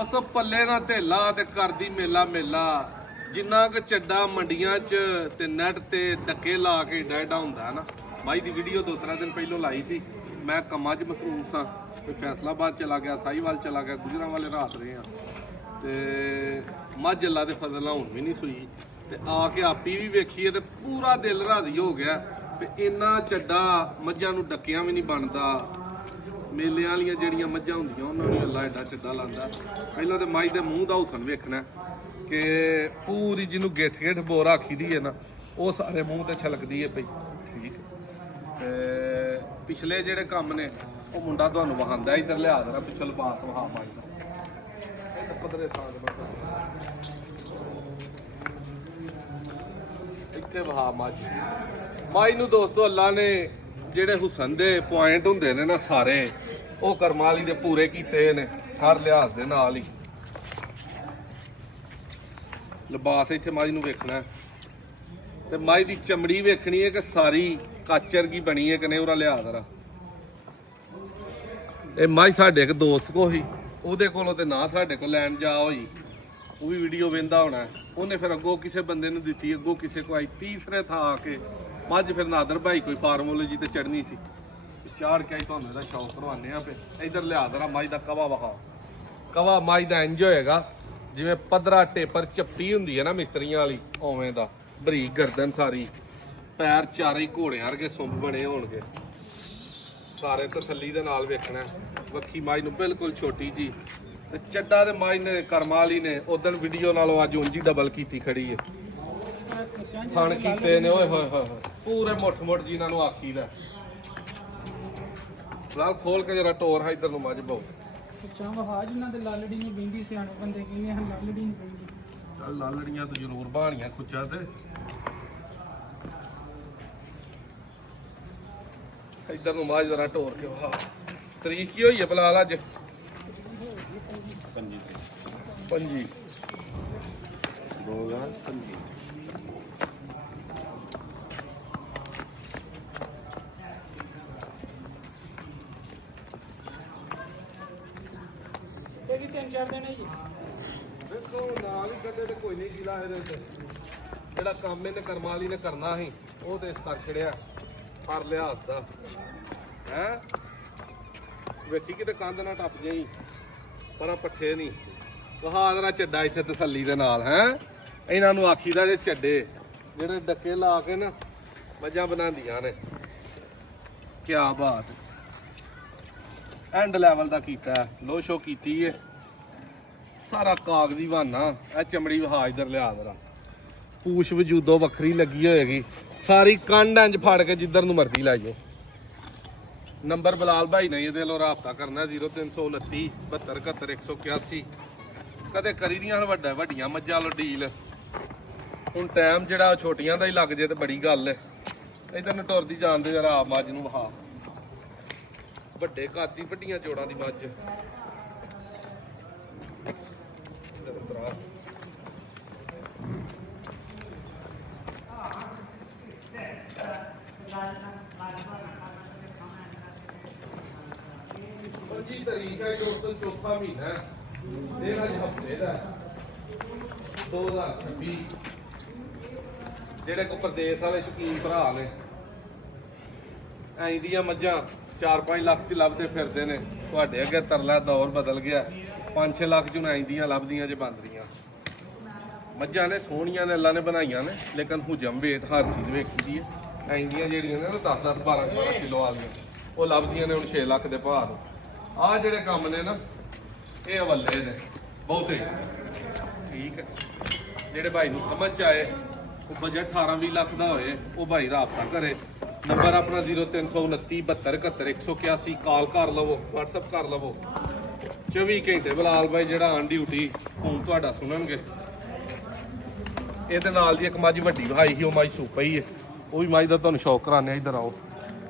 ਦੋਸਤੋ ਪੱਲੇ ਨਾ ਧੇਲਾ ਤੇ ਕਰਦੀ ਮੇਲਾ ਮੇਲਾ ਜਿੰਨਾ ਕਿ ਚੱਡਾ ਮੰਡੀਆਂ 'ਚ ਤੇ ਨੈਟ ਤੇ ਡੱਕੇ ਲਾ ਕੇ ਡੈਡਾ ਹੁੰਦਾ ਨਾ। ਬਾਈ ਦੀ ਵੀਡੀਓ 2-3 ਦਿਨ ਪਹਿਲਾਂ ਲਾਈ ਸੀ। ਮੈਂ ਕੰਮਾਂ 'ਚ ਮਸਰੂਫ ਸਾਂ ਤੇ ਫੈਸਲਾਬਾਦ ਚਲਾ ਗਿਆ, ਸਾਹੀਵਾਲ ਚਲਾ ਗਿਆ, ਗੁਜਰਾਂਵਾਲੇ ਰਾਤ ਰਹੇ ਆ ਤੇ ਮੱਝ ਅੱਲਾ ਦੇ ਫਜ਼ਲ ਨਾਲ ਹੁਣ ਵੀ ਨਹੀਂ ਸੂਈ ਤੇ ਆ ਕੇ ਆਪੀ ਵੀ ਵੇਖੀਏ ਤੇ ਪੂਰਾ ਦਿਲ ਰਾਜ਼ੀ ਹੋ ਗਿਆ ਤੇ ਇੰਨਾ ਚੱਡਾ ਮੱਝਾਂ ਨੂੰ ਡੱਕਿਆਂ ਵੀ ਨਹੀਂ ਬਣਦਾ। ਮੇਲਿਆਂ ਵਾਲੀਆਂ ਜਿਹੜੀਆਂ ਮੱਝਾਂ ਹੁੰਦੀਆਂ ਉਹਨਾਂ ਨੂੰ ਅੱਲਾ ਐਡਾ ਚੱਡਾ ਲਾਂਦਾ। ਪਹਿਲਾਂ ਤੇ ਮੱਝ ਦੇ ਮੂੰਹ ਦਾ ਹੁਸਨ ਵੇਖਣਾ ਕਿ ਪੂਰੀ ਜਿਹਨੂੰ ਗਿੱਠ ਬੋਰ ਆਖੀਦੀ ਹੈ ਨਾ ਉਹ ਸਾਰੇ ਮੂੰਹ ਤੇ ਛਲਕਦੀ ਹੈ ਪਈ। ਠੀਕ ਤੇ ਪਿਛਲੇ ਜਿਹੜੇ ਕੰਮ ਨੇ ਉਹ ਮੁੰਡਾ ਤੁਹਾਨੂੰ ਵਹਾਉਂਦਾ ਇੱਧਰ ਲਿਆ ਦੇਣਾ ਪਿਛਲ ਪਾਸ ਵਹਾ ਮੱਝ ਦਾ ਇਹ ਤਾਂ ਕਦਰੇ ਥਾਂ ਇੱਥੇ ਵਹਾ ਮੱਝ ਨੂੰ ਦੋਸਤੋ ਅੱਲਾ ਨੇ ਜਿਹੜੇ ਹੁਸਨ ਦੇ ਪੁਆਇੰਟ ਹੁੰਦੇ ਨੇ ਨਾ ਸਾਰੇ ਉਹ ਕਰਮਾਂ ਵਾਲੀ ਦੇ ਪੂਰੇ ਕੀਤੇ ਨੇ ਹਰ ਲਿਹਾਜ਼ ਦੇ ਨਾਲ ਹੀ। ਲਿਬਾਸ ਇੱਥੇ ਮੱਝ ਨੂੰ ਵੇਖਣਾ ਤੇ ਮੱਝ ਦੀ ਚਮੜੀ ਵੇਖਣੀ ਹੈ ਕਿ ਸਾਰੀ ਕਾਚਰ ਕੀ ਬਣੀ ਹੈ ਕਿ ਨਹੀਂ ਉਹਦਾ ਲਿਹਾਜ਼ ਰਾ। ਇਹ ਮੱਝ ਸਾਡੇ ਇੱਕ ਦੋਸਤ ਕੋ ਹੀ ਉਹਦੇ ਕੋਲੋਂ ਤੇ ਨਾ ਸਾਡੇ ਕੋਲ ਲੈਣ ਜਾ ਹੋਈ ਉਹ ਵੀ ਵੀਡੀਓ ਵੇਂਦਾ ਹੋਣਾ। ਉਹਨੇ ਫਿਰ ਅੱਗੋਂ ਕਿਸੇ ਬੰਦੇ ਨੂੰ ਦਿੱਤੀ, ਅੱਗੋਂ ਕਿਸੇ ਕੋ ਆਈ, ਤੀਸਰੇ ਥਾਂ ਆ ਕੇ ਮੱਝ ਫਿਰ ਨਾਦਰ ਭਾਈ ਕੋਈ ਫਾਰਮੂਲੋਜੀ ਤੇ ਚੜਨੀ ਸੀ ਚਾੜ ਕੇ ਆਈ। ਤੁਹਾਨੂੰ ਇਹਦਾ ਸ਼ੌਕ ਕਰਵਾਉਂਦੇ ਆ। ਫਿਰ ਇੱਧਰ ਲਿਆ ਦੇਣਾ ਮੱਝ ਦਾ ਕਵਾ ਵਹਾ। ਕਵਾ ਮੱਝ ਦਾ ਇੰਜ ਹੋਏਗਾ ਜਿਵੇਂ ਪੱਧਰਾ ਟੇਪਰ ਚੱਪੀ ਹੁੰਦੀ ਹੈ ਨਾ ਮਿਸਤਰੀਆਂ ਵਾਲੀ ਉਵੇਂ ਦਾ, ਬਰੀਕ ਗਰਦਨ ਸਾਰੀ, ਪੈਰ ਚਾਰੇ ਘੋੜਿਆਂ ਵਰਗੇ ਸੁੰਬ ਬਣੇ ਹੋਣਗੇ ਸਾਰੇ। ਤਸੱਲੀ ਦੇ ਨਾਲ ਵੇਖਣਾ। ਵੱਖੀ ਮੱਝ ਨੂੰ ਬਿਲਕੁਲ ਛੋਟੀ ਜੀ ਤੇ ਚੱਡਾ ਦੇ ਮੱਝ ਨੇ ਕਰਮਾਂ ਵਾਲੀ ਨੇ ਉਦੋਂ ਵੀਡੀਓ ਨਾਲੋਂ ਅੱਜ ਉਂਝ ਹੀ ਡਬਲ ਕੀਤੀ ਖੜੀ ਹੈ। ਥਣ ਕੀਤੇ ਨੇ ਓਏ ਹੋਏ ਹੋਏ ਪੂਰੇ ਮੁੱਠ ਜੀ ਇਹਨਾਂ ਨੂੰ ਆਖੀਦਾ। ਫਿਲਹਾਲ ਖੋਲ ਕੇ ਜਰਾ ਟੋਰ ਹੈ ਇੱਧਰ ਨੂੰ ਮੱਝ ਬਹੁ ਜਿਨ੍ਹਾਂ ਦੇ ਲਾਲੜੀ ਨਹੀਂ ਬਹਿੰਦੀ ਸਿਆਣੇ ਬੰਦੇ ਕਹਿੰਦੇ ਹਨ ਲਾਲੜੀ ਨਹੀਂ ਬਹਿੰਦੀ। ਚੱਲ ਲਾਲੜੀਆਂ ਤਾਂ ਜ਼ਰੂਰ ਬਾਣੀਆਂ ਖੁੱਚਾਂ ਤੇ। ਇੱਧਰ ਨੂੰ ਮੱਝ ਜਰਾ ਟੋਰ ਕੇ ਵਹਾ। ਤਰੀਕ ਕੀ ਹੋਈ ਹੈ ਬਲਾਲ ਅੱਜ? 25 2025। ਇਹ ਵੀ 3-4 ਦਿਨ ਹੈ ਜੀ। ਦੇਖੋ ਨਾਲ ਹੀ ਕੱਢੇ ਤੇ ਕੋਈ ਨਹੀਂ ਗਿਲਾ ਇਹਦੇ ਤੇ। ਜਿਹੜਾ ਕੰਮ ਇਹਨੇ ਕਰਮਾਂ ਵਾਲੀ ਨੇ ਕਰਨਾ ਸੀ ਉਹ ਤੇ ਇਸ ਕਰ ਛੜਿਆ ਪਰ ਲਿਹਾਜ਼ ਦਾ ਹੈ। ਵੇਖੀ ਕਿਤੇ ਕੰਧ ਨਾ ਟੱਪ ਜਾਈ ਪਰ ਪੱਠੇ ਨਹੀਂ ਬਹਾਦਰਾ ਚੱਡਾ ਇੱਥੇ ਤਸੱਲੀ ਦੇ ਨਾਲ ਹੈ। ਇਹਨਾਂ ਨੂੰ ਆਖੀਦਾ ਜੇ ਚੱਡੇ ਜਿਹੜੇ ਡੱਕੇ ਲਾ ਕੇ ਨਾ ਮੱਝਾਂ ਬਣਾਉਂਦੀਆਂ ਨੇ। ਕਿਆ ਬਾਤ ਐਂਡ ਲੈਵਲ ਦਾ ਕੀਤਾ, ਲੋ ਸ਼ੋ ਕੀਤੀ ਏ ਸਾਰਾ ਕਾਗਜ਼ੀ ਬਹਾਨਾ। ਇਹ ਚਮੜੀ ਵਹਾ ਇੱਧਰ ਲਿਆ ਦਰਾ, ਪੂਛ ਵਜੂਦੋ ਵੱਖਰੀ ਲੱਗੀ ਹੋਏਗੀ ਸਾਰੀ ਕੰਡ ਇੰਜ ਫੜ ਕੇ ਜਿੱਧਰ ਨੂੰ ਮਰਜ਼ੀ ਲੈ ਜਾਓ। ਨੰਬਰ ਬਲਾਲ ਭਾਈ ਨੇ ਇਹਦੇ ਨਾਲ ਰਾਬਤਾ ਕਰਨਾ 0329 72 71 181। ਕਦੇ ਕਰੀ ਦੀਆਂ ਵੱਡੀਆਂ ਮੱਝਾਂ ਲੋ ਡੀਲ। ਹੁਣ ਟਾਈਮ ਜਿਹੜਾ ਛੋਟੀਆਂ ਦਾ ਹੀ ਲੱਗ ਜੇ ਤੇ ਬੜੀ ਗੱਲ ਹੈ। ਇਧਰ ਨੂੰ ਟੁਰਦੀ ਜਾਂਦੇ ਜਰਾ ਆਪ ਮੱਝ ਨੂੰ ਵਹਾ। ਵੱਡੇ ਕਾਦੀ ਵੱਡੀਆਂ ਜੋੜਾਂ ਦੀ ਮੱਝ ਜੀ ਤਰੀਕ ਹੈ ਦੋਸਤੋ ਚੌਥਾ ਮਹੀਨਾ ਇਹ ਅੱਜ ਹਫਤੇ ਦਾ 2026। ਜਿਹੜੇ ਕੋ ਪ੍ਰਦੇਸ਼ ਵਾਲੇ ਸ਼ੌਕੀਨ ਭਰਾ ਨੇ ਐਂ ਦੀਆਂ ਮੱਝਾਂ 4-5 ਲੱਖ ਚ ਲੱਭਦੇ ਫਿਰਦੇ ਨੇ। ਤੁਹਾਡੇ ਅੱਗੇ ਤਰਲਾ ਦੌਰ ਬਦਲ ਗਿਆ। 5-6 ਲੱਖ ਚ ਐਂ ਦੀਆਂ ਲੱਭਦੀਆਂ ਜੇ ਬੰਦਰੀਆਂ ਮੱਝਾਂ ਨੇ। ਸੋਹਣੀਆਂ ਨੇ ਅੱਲਾ ਨੇ ਬਣਾਈਆਂ ਨੇ ਲੇਕਿਨ ਹੁਜਮ ਵੇਟ ਹਰ ਚੀਜ਼ ਵੇਖੀ ਦੀ ਹੈ। ਐਂ ਦੀਆਂ ਜਿਹੜੀਆਂ ਨੇ 10-10 12 ਕਿਲੋ ਵਾਲੀਆਂ ਉਹ ਲੱਭਦੀਆਂ ਨੇ ਹੁਣ 6 ਲੱਖ ਦੇ ਭਾਅ ਨੂੰ। ਆਹ ਜਿਹੜੇ ਕੰਮ ਨੇ ਨਾ ਇਹ ਹਵੱਲੇ ਨੇ ਬਹੁਤੇ। ਠੀਕ ਹੈ ਜਿਹੜੇ ਭਾਈ ਨੂੰ ਸਮਝ ਚ ਆਏ ਉਹ ਬਜਟ 18-20 ਲੱਖ ਦਾ ਹੋਏ ਉਹ ਭਾਈ ਰਾਬਤਾ ਕਰੇ। ਨੰਬਰ ਆਪਣਾ 0329 72 71 181। ਕਾਲ ਕਰ ਲਵੋ, WhatsApp ਕਰ ਲਵੋ। 24 ਘੰਟੇ ਬਲਾਲ ਭਾਈ ਜਿਹੜਾ ਆਨ ਡਿਊਟੀ ਹੁਣ ਤੁਹਾਡਾ ਸੁਣਨਗੇ। ਇਹਦੇ ਨਾਲ ਦੀ ਇੱਕ ਮੱਝ ਵੱਡੀ ਵਹਾਈ ਸੀ ਉਹ ਮੱਝ ਸੂਪਾ ਹੀ ਹੈ ਉਹ ਵੀ ਮੱਝ ਦਾ ਤੁਹਾਨੂੰ ਸ਼ੌਕ ਕਰਾਉਂਦੇ ਆ। ਇੱਧਰ ਆਓ।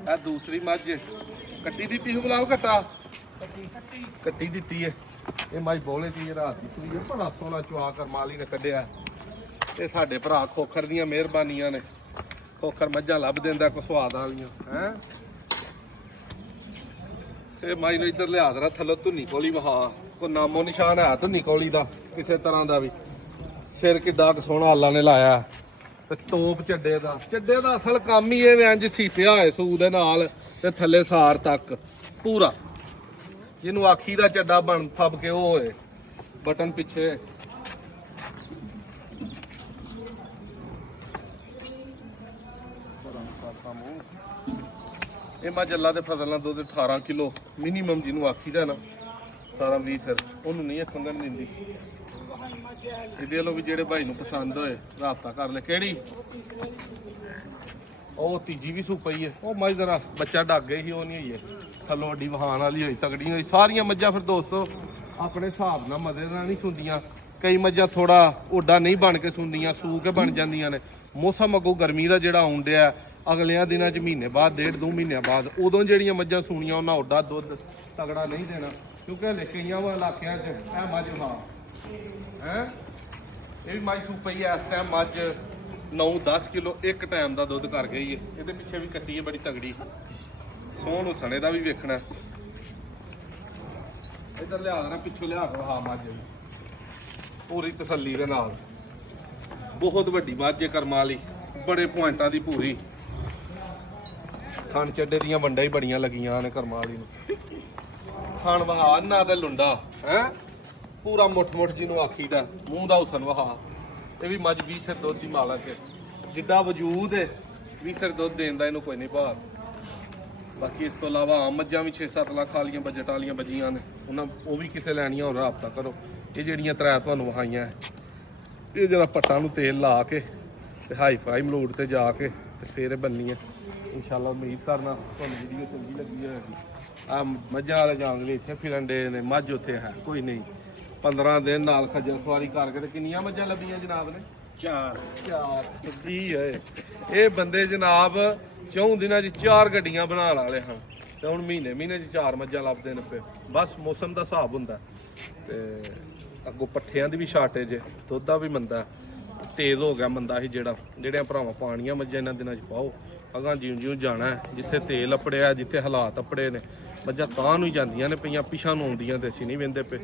ਇਹ ਦੂਸਰੀ ਮੱਝ ਕੱਟੀ ਦਿੱਤੀ ਸੀ ਬਲਾਲ ਘੱਟਾ ਕੱਟੀ ਦਿੱਤੀ ਹੈ। ਇਹ ਮੱਝ ਬੋਲੇ ਦੀ ਰਾਤ ਦੀ ਸੂਈ ਹੈ ਬੜਾ ਸੋਹਣਾ ਚੁਆ ਕਰਮਾਲੀ ਨੇ ਕੱਢਿਆ। ਤੇ ਸਾਡੇ ਭਰਾ ਖੋਖਰ ਦੀਆਂ ਮਿਹਰਬਾਨੀਆਂ ਨੇ। ਖੋਖਰ ਮੱਝਾਂ ਲੱਭ ਦਿੰਦਾ ਕੋ ਸਵਾਦ ਵਾਲੀਆਂ ਹੈ। ਇਹ ਮਾਈ ਨੂੰ ਇੱਧਰ ਲਿਆ ਦੇਣਾ ਥੱਲੋਂ ਧੁੰਨੀ ਕੋਲ ਹੀ ਵਹਾ ਕੋ ਨਾਮੋ ਨਿਸ਼ਾਨ ਹੈ ਧੁੰਨੀ ਕੌਲੀ ਦਾ ਕਿਸੇ ਤਰ੍ਹਾਂ ਦਾ ਵੀ। ਸਿਰ ਕਿੱਡਾ ਕੁ ਸੋਹਣਾ ਅੱਲਾ ਨੇ ਲਾਇਆ ਤੇ ਟੋਪ ਚੱਡੇ ਦਾ ਅਸਲ ਕੰਮ ਹੀ ਇਹ ਇੰਜ ਸੀਪਿਆ ਹੋਏ ਸੂ ਦੇ ਨਾਲ ਤੇ ਥੱਲੇ ਸਾਰ ਤੱਕ ਪੂਰਾ, ਜਿਹਨੂੰ ਆਖੀ ਦਾ ਚੱਡਾ ਬਣ ਫੱਬ ਕੇ ਉਹ ਹੋਏ। ਬਟਨ ਪਿੱਛੇ ਇਹ ਮੱਝ ਅੱਲਾ ਦੇ ਫਜ਼ਲ ਨਾਲ ਦੁੱਧ 18 ਕਿਲੋ ਮਿਨੀਮਮ ਜਿਹਨੂੰ ਆਖੀਦਾ ਨਾ 18-20 ਸਿਰ ਉਹਨੂੰ ਨਹੀਂ ਖੰਗਣ ਦਿੰਦੀ। ਇਹਦੇ ਵੱਲੋਂ ਵੀ ਜਿਹੜੇ ਭਾਈ ਨੂੰ ਪਸੰਦ ਹੋਏ ਰਾਬਤਾ ਕਰ ਲੈ। ਕਿਹੜੀ ਉਹ ਤੀਜੀ ਵੀ ਸੂ ਪਈ ਹੈ ਉਹ ਮੱਝ ਜ਼ਰਾ ਬੱਚਾ ਡੱਗ ਗਈ ਸੀ ਉਹ ਨਹੀਂ ਹੋਈ ਹੈ ਥੱਲੋਂ ਅੱਡੀ ਵਹਾਨ ਵਾਲੀ ਹੋਈ ਤਗੜੀ ਹੋਈ। ਸਾਰੀਆਂ ਮੱਝਾਂ ਫਿਰ ਦੋਸਤੋ ਆਪਣੇ ਹਿਸਾਬ ਨਾਲ ਮਦੇ ਨਾਲ ਨਹੀਂ ਸੁੰਦੀਆਂ। ਕਈ ਮੱਝਾਂ ਥੋੜਾ ਓਡਾ ਨਹੀਂ ਬਣ ਕੇ ਸੁੰਦੀਆਂ ਸੂ ਕੇ ਬਣ ਜਾਂਦੀਆਂ ਨੇ। ਮੌਸਮ ਅੱਗੋਂ ਗਰਮੀ ਦਾ ਜਿਹੜਾ ਆਉਣ ਡਿਆ ਅਗਲਿਆਂ ਦਿਨਾਂ 'ਚ ਮਹੀਨੇ ਬਾਅਦ 1.5-2 ਮਹੀਨਿਆਂ ਬਾਅਦ ਉਦੋਂ ਜਿਹੜੀਆਂ ਮੱਝਾਂ ਸੂਣੀਆਂ ਉਹਨਾਂ ਓਡਾ ਦੁੱਧ ਤਗੜਾ ਨਹੀਂ ਦੇਣਾ ਕਿਉਂਕਿ ਹਲੇ ਕਈਆਂ ਇਲਾਕਿਆਂ 'ਚ ਇਹ ਮੱਝ ਹੈ ਇਹ ਵੀ ਮੱਝ ਸੂ ਪਈ ਹੈ ਇਸ ਟਾਈਮ। ਮੱਝ 9-10 ਕਿਲੋ ਇੱਕ ਟਾਈਮ ਦਾ ਦੁੱਧ ਕਰ ਗਈ ਹੈ। ਇਹਦੇ ਪਿੱਛੇ ਵੀ ਕੱਟੀ ਹੈ ਬੜੀ ਤਗੜੀ। ਸੋਹ ਨੂੰ ਸਣੇ ਦਾ ਵੀ ਵੇਖਣਾ। ਇੱਧਰ ਲਿਆ ਦੇਣਾ ਪਿੱਛੋਂ ਲਿਆ ਕੇ ਹਾਂ ਮੱਝ ਪੂਰੀ ਤਸੱਲੀ ਦੇ ਨਾਲ। ਬਹੁਤ ਵੱਡੀ ਮੱਝ ਹੈ ਕਰਮਾਂ ਵਾਲੀ, ਬੜੇ ਪੁਆਇੰਟਾਂ ਦੀ ਪੂਰੀ। ਥਣ ਚੱਡੇ ਦੀਆਂ ਵੰਡਾਂ ਹੀ ਬੜੀਆਂ ਲੱਗੀਆਂ ਨੇ ਕਰਮਾਂ ਵਾਲੀ ਨੂੰ। ਥਣ ਵਹਾ ਨਾ ਤੇ ਲੁੰਡਾ ਹੈ ਪੂਰਾ ਮੁੱਠ ਜਿਹਨੂੰ ਆਖੀਦਾ ਮੂੰਹ ਦਾ ਹੁਸਨ ਵਹਾ। ਇਹ ਵੀ ਮੱਝ 20 ਸਿਰ ਦੁੱਧ ਦੀ ਮਾਲਕ ਹੈ। ਜਿੱਡਾ ਵਜੂਦ ਹੈ 20 ਸਿਰ ਦੁੱਧ ਦੇਣ ਦਾ ਇਹਨੂੰ ਕੋਈ ਨਹੀਂ ਭਾਰ। ਬਾਕੀ ਇਸ ਤੋਂ ਇਲਾਵਾ ਆਮ ਮੱਝਾਂ ਵੀ 6-7 ਲੱਖ ਵਾਲੀਆਂ ਬਜਟ ਵਾਲੀਆਂ ਬੱਜੀਆਂ ਨੇ ਉਹਨਾਂ ਉਹ ਵੀ ਕਿਸੇ ਲੈਣੀਆਂ ਹੋਰ ਰਾਬਤਾ ਕਰੋ। ਇਹ ਜਿਹੜੀਆਂ ਤਰਾ ਤੁਹਾਨੂੰ ਵਹਾਈਆਂ ਇਹ ਜਿਹੜਾ ਪੱਟਾਂ ਨੂੰ ਤੇਲ ਲਾ ਕੇ ਤੇ ਹਾਈ ਫਾਈ ਮਲੋਡ ਤੇ ਜਾ ਕੇ ਤੇ ਫੇਰ ਇਹ ਬੰਨੀ ਹੈ ਇਨਸ਼ਾਅੱਲਾ। ਉਮੀਦ ਕਰਨਾ ਤੁਹਾਨੂੰ ਵੀਡੀਓ ਚੰਗੀ ਲੱਗੀ ਹੋਵੇਗੀ। ਆ ਮੱਝਾਂ ਵਾਲੇ ਜਾਂਗਲੇ ਇੱਥੇ ਫਿਰਨ ਦੇ ਨੇ, ਮੱਝ ਉੱਥੇ ਹੈ ਕੋਈ ਨਹੀਂ। 15 ਦਿਨ ਨਾਲ ਖੱਜਲ ਖੁਆਰੀ ਕਰਕੇ ਤੇ ਕਿੰਨੀਆਂ ਮੱਝਾਂ ਲੱਭੀਆਂ ਜਨਾਬ ਨੇ? 4 ਇਹ ਬੰਦੇ ਜਨਾਬ 4 ਦਿਨਾਂ 'ਚ 4 ਗੱਡੀਆਂ ਬਣਾਉਣ ਵਾਲੇ ਹਨ ਤੇ ਹੁਣ ਮਹੀਨੇ 'ਚ 4 ਮੱਝਾਂ ਲੱਭਦੇ ਨੇ ਪਏ। ਬਸ ਮੌਸਮ ਦਾ ਹਿਸਾਬ ਹੁੰਦਾ ਤੇ ਅੱਗੋਂ ਪੱਠਿਆਂ ਦੀ ਵੀ ਸ਼ਾਰਟੇਜ ਹੈ, ਦੁੱਧ ਦਾ ਵੀ ਮੰਦਾ ਤੇਜ਼ ਹੋ ਗਿਆ ਮੰਦਾ ਸੀ ਜਿਹੜਿਆਂ ਭਰਾਵਾਂ ਪਾਣੀਆਂ ਮੱਝਾਂ ਇਹਨਾਂ ਦਿਨਾਂ 'ਚ ਪਾਓ। ਅਗਾਂ ਜਿਉਂ ਜਾਣਾ ਜਿੱਥੇ ਤੇਲ ਅਪੜਿਆ ਜਿੱਥੇ ਹਾਲਾਤ ਅਪੜੇ ਨੇ ਮੱਝਾਂ ਤਾਂ ਨੂੰ ਹੀ ਜਾਂਦੀਆਂ ਨੇ ਪਈਆਂ ਪਿਛਾਂ ਨੂੰ ਆਉਂਦੀਆਂ ਤੇ ਅਸੀਂ ਨਹੀਂ ਵਹਿੰਦੇ ਪਏ।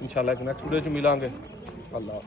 ਇਨਸ਼ਾਅੱਲਾ ਇੱਕ ਨੈਕਸਟ ਵੀਡੀਓ 'ਚ ਮਿਲਾਂਗੇ। ਅੱਲਾ।